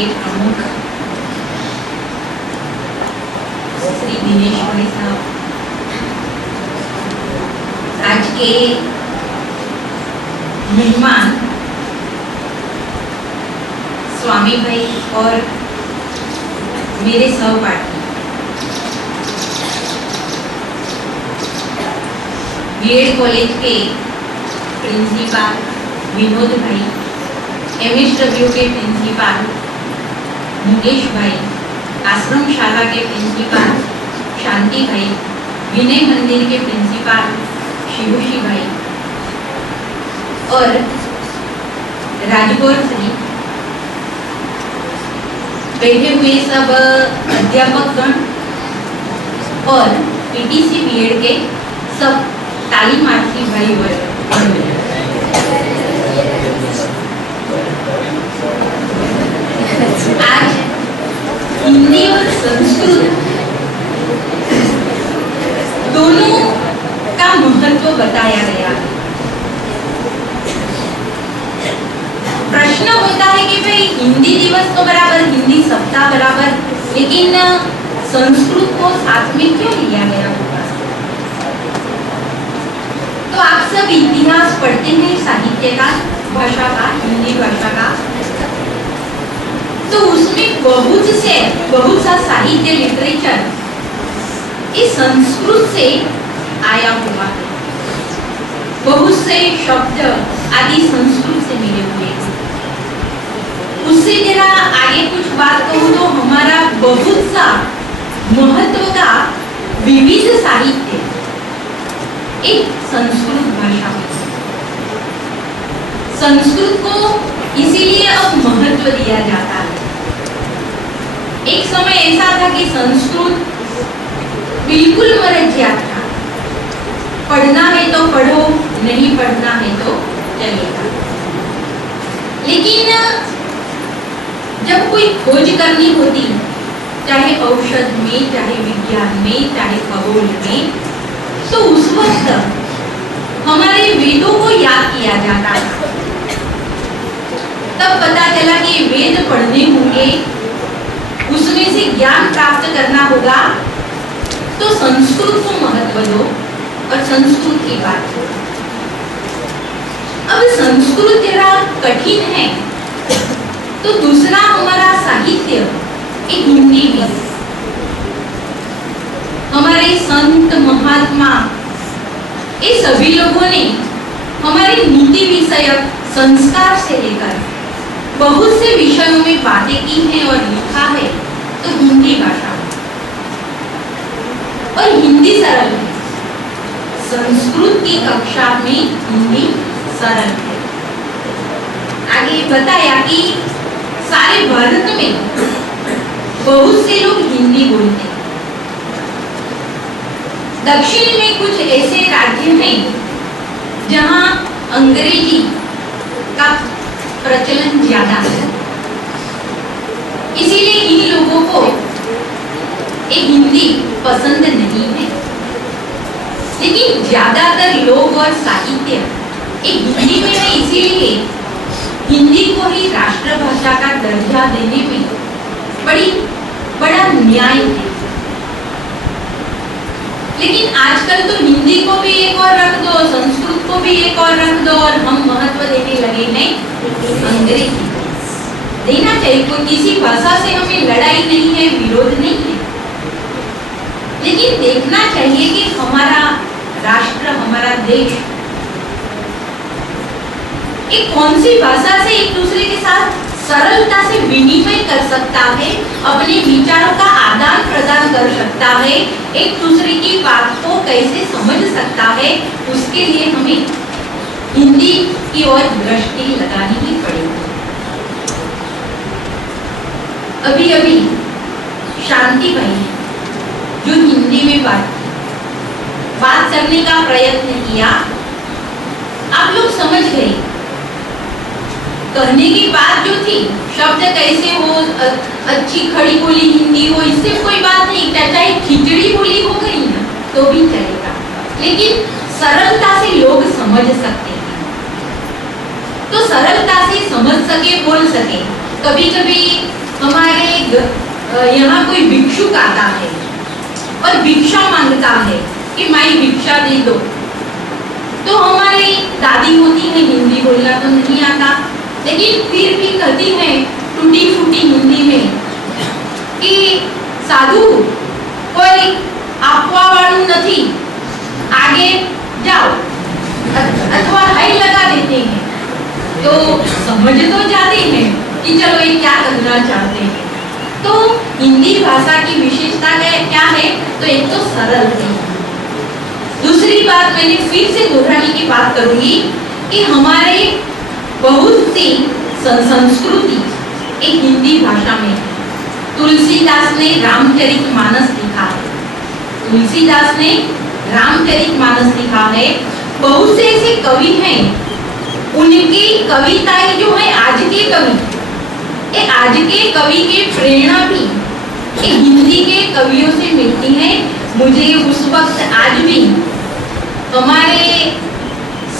के प्रमुख श्री दिनेश भाई साहब, आज के मेहमान स्वामी भाई और मेरे सहपाठी बीएड कॉलेज के प्रिंसिपल विनोद भाई, एमएसडब्ल्यू के प्रिंसिपल मुकेश भाई, आश्रम शाला के प्रिंसिपल शांति भाई, विनय मंदिर के प्रिंसिपल शिवुशी भाई और राजगौर श्री बैठे हुए सब अध्यापक गण और पीटीसी बीएड के सब तालीमार्थी भाई वर्ग, आज हिंदी और संस्कृत दोनों का महत्व बताया गया। प्रश्न होता है कि भाई हिंदी दिवस तो बराबर, हिंदी सप्ताह बराबर, लेकिन संस्कृत को साथ में क्यों लिया गया होगा? तो आप सब इतिहास पढ़ते हैं साहित्य का, भाषा का, हिंदी भाषा का, तो उसमें बहुत सा साहित्य लिटरेचर इस संस्कृत से आया हुआ है। बहुत से शब्द आदि संस्कृत से मिले हुए हैं। उससे जरा आगे कुछ बात कहूँ तो हमारा बहुत सा महत्व का विविध साहित्य एक संस्कृत भाषा में। संस्कृत को इसीलिए अब महत्व दिया जाता है। एक समय ऐसा था कि संस्कृत बिल्कुल मरजिया था, पढ़ना है तो पढ़ो, नहीं पढ़ना है तो चलेगा। लेकिन जब कोई खोज करनी होती, चाहे औषध में, चाहे विज्ञान में, चाहे खगोल में, तो उस वक्त हमारे वेदों को याद किया जाता था। तब पता चला कि वेद पढ़ने होंगे, उसमें से ज्ञान प्राप्त करना होगा, तो संस्कृत को महत्व दो और संस्कृत की बात हो। अब संस्कृत जरा कठिन है, तो दूसरा हमारा साहित्य एक हिंदी में। हमारे संत महात्मा ये सभी लोगों ने हमारे नीति विषयक संस्कार से लेकर बहुत से विषयों में बातें की हैं और लिखा है, तो हिंदी भाषा और हिंदी सरल है। संस्कृत की कक्षा में हिंदी सरल है। आगे बताया कि सारे भारत में बहुत से लोग हिंदी बोलते हैं। दक्षिण में कुछ ऐसे राज्य हैं जहां अंग्रेजी का प्रचलन ज्यादा है, इसीलिए इन लोगों को एक हिंदी पसंद नहीं है। लेकिन ज्यादातर लोग और साहित्य एक हिंदी में है, इसीलिए हिंदी को ही राष्ट्रभाषा का दर्जा देने में बड़ा न्याय है। लेकिन आजकल तो हिंदी को भी एक और रख दो, संस्कृत को भी एक और रख दो, और हम महत्व देने लगे नहीं अंग्रेजी देना चाहिए। कोई किसी भाषा से हमें लड़ाई नहीं है, विरोध नहीं है, लेकिन देखना चाहिए कि हमारा राष्ट्र, हमारा देश एक कौन सी भाषा से एक दूसरे के साथ सरलता से विनिमय कर सकता है, अपने विचारों का आदान प्रदान कर सकता है, एक दूसरे की बात को कैसे समझ सकता है, उसके लिए हमें हिंदी की ओर दृष्टि लगानी ही पड़ेगी। अभी अभी शांति भाई जो हिंदी में बात करने का प्रयत्न किया, आप लोग समझ गए। कहने की बात जो थी, शब्द कैसे हो, अच्छी खड़ी बोली हिंदी हो, इससे कोई बात नहीं, चाहे खिचड़ी बोली हो गई ना तो भी चलेगा, लेकिन सरलता से लोग समझ सकते हैं। तो सरलता से समझ सके, बोल सके। कभी कभी यहाँ कोई भिक्षुक आता है और भिक्षा मांगता है कि माई भिक्षा दे दो, तो हमारी दादी होती है, हिंदी बोलना तो नहीं आता, लेकिन फिर भी कहती है टूटी फूटी हिंदी में कि साधु कोई आपवा वालू नहीं, आगे जाओ, अथवा हाई लगा देते हैं। तो समझ तो जाते हैं कि चलो ये क्या करना चाहते हैं। तो हिंदी भाषा की विशेषता क्या है? तो एक तो सरल है। दूसरी बात मैंने फिर से दोहराने की बात करूंगी कि हमारे बहुत सी संस्कृति एक हिंदी भाषा में है। तुलसीदास ने रामचरितमानस लिखा है, तुलसीदास ने रामचरितमानस लिखा है। बहुत से ऐसे कवि हैं, उनकी कविताएं जो है आज के कवि, ये आज के कवि की प्रेरणा भी ये हिंदी के कवियों से मिलती है। मुझे उस वक्त आज भी हमारे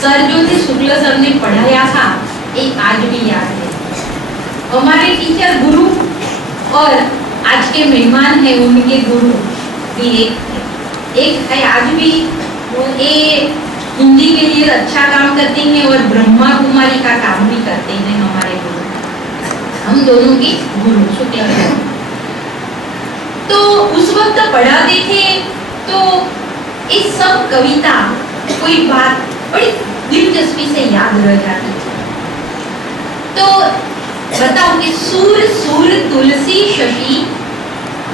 सर जो थे शुक्ल सर ने पढ़ाया था, एक आज भी याद है। हमारे टीचर गुरु और आज के मेहमान हैं उनके गुरु भी एक है आज भी, वो हिंदी के लिए अच्छा काम करते हैं और ब्रह्मा कुमारी का काम भी करते हैं हमारे गुरु, हम दोनों के गुरु शुक्ल सर। तो उस वक्त पढ़ाते थे तो इस सब कविता कोई बात बड़ी दिलचस्पी से याद रह जाती थी। तो बताओ कि सूर सूर तुलसी शशि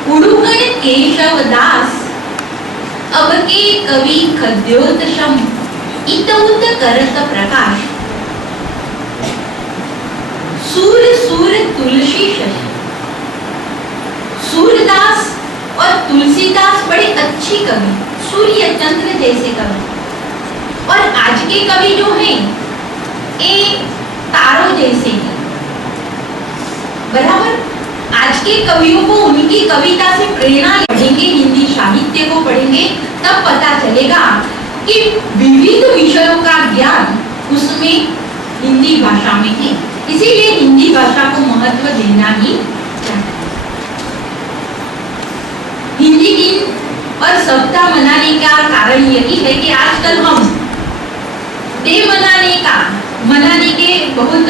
उड़ुगण केशव दास, अब के कवि खद्योतशम इतउत करत प्रकाश। सूर सूर तुलसी शशि, सूरदास और तुलसीदास बड़े अच्छे कवि, सूर्य चंद्र जैसे कवि, और आज के कवि जो हैं ये तारों जैसे हैं। बराबर, आज के कवियों को उनकी कविता से प्रेरणा पढ़ेंगे, हिंदी साहित्य को पढ़ेंगे, तब पता चलेगा कि विविध विषयों का ज्ञान उसमें हिंदी भाषा में है। इसीलिए हिंदी भाषा को महत्व देना ही चाहिए। हिंदी दिन और सप्ताह मनाने का कारण यही है कि आजकल हम डे मनाने के बहुत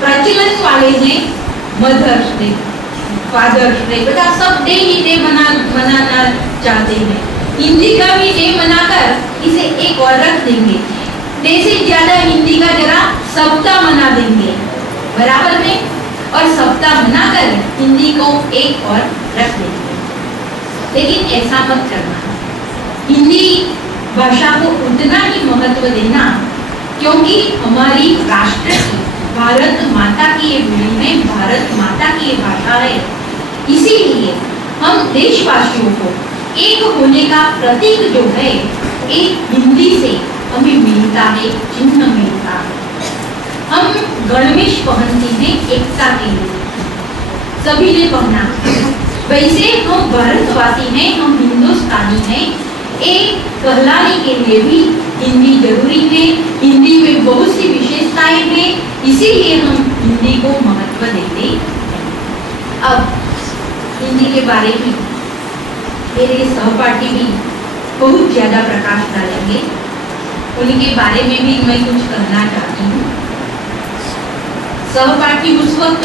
प्रचलन वाले हैं। मदर्स डे, फादर्स डे, बेटा सब डे ही डे मनाना चाहते हैं। हिंदी का भी डे मनाकर इसे एक और रख देंगे, डे से ज्यादा हिंदी का जरा सप्ताह मना देंगे बराबर में, और सप्ताह मनाकर हिंदी को एक और रख देंगे। लेकिन ऐसा मत करना, हिंदी भाषा को उतना ही महत्व देना, क्योंकि हमारी राष्ट्र की, भारत माता की ये भूमि है, भारत माता की ये भाषा है। इसीलिए हम देशवासियों को एक होने का प्रतीक जो है एक हिंदी से हमें मिलता है, चिन्ह मिलता है। हम गणवेश पहनते हैं एकता के लिए, सभी ने पहना। वैसे हम भारतवासी हैं, हम हिंदुस्तानी हैं, एक कहलाने के लिए भी हिंदी जरूरी है। हिंदी में बहुत सी विशेषताएं हैं, इसीलिए हम हिंदी को महत्व देते हैं। अब हिंदी के बारे में मेरे सहपाठी भी बहुत ज्यादा प्रकाश डालेंगे, उनके बारे में भी मैं कुछ कहना चाहती हूँ। सहपाठी उस वक्त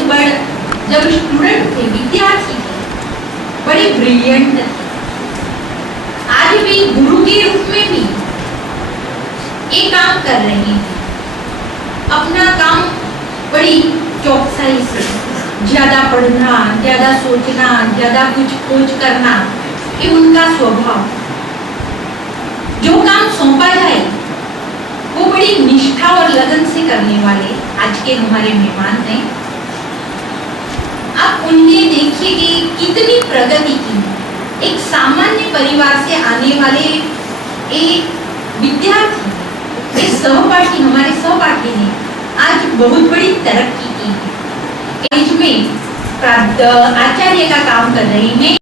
जब स्टूडेंट थे, विद्यार्थी थे, बड़े ब्रिलियंट थे। आज भी गुरु के रूप में भी एक काम कर रहे हैं, अपना काम बड़ी चौकसाई से, ज्यादा पढ़ना, ज्यादा सोचना, ज्यादा कुछ खोज करना, ये उनका स्वभाव। जो काम सौंपा जाए वो बड़ी निष्ठा और लगन से करने वाले आज के हमारे मेहमान हैं। आप उन्हें देखिए कि कितनी प्रगति की। एक सामान्य परिवार से आने वाले एक विद्यार्थी, एक सहपाठी, हमारे सहपाठी ने आज बहुत बड़ी तरक्की की है। कॉलेज में आचार्य का काम कर रहे हैं।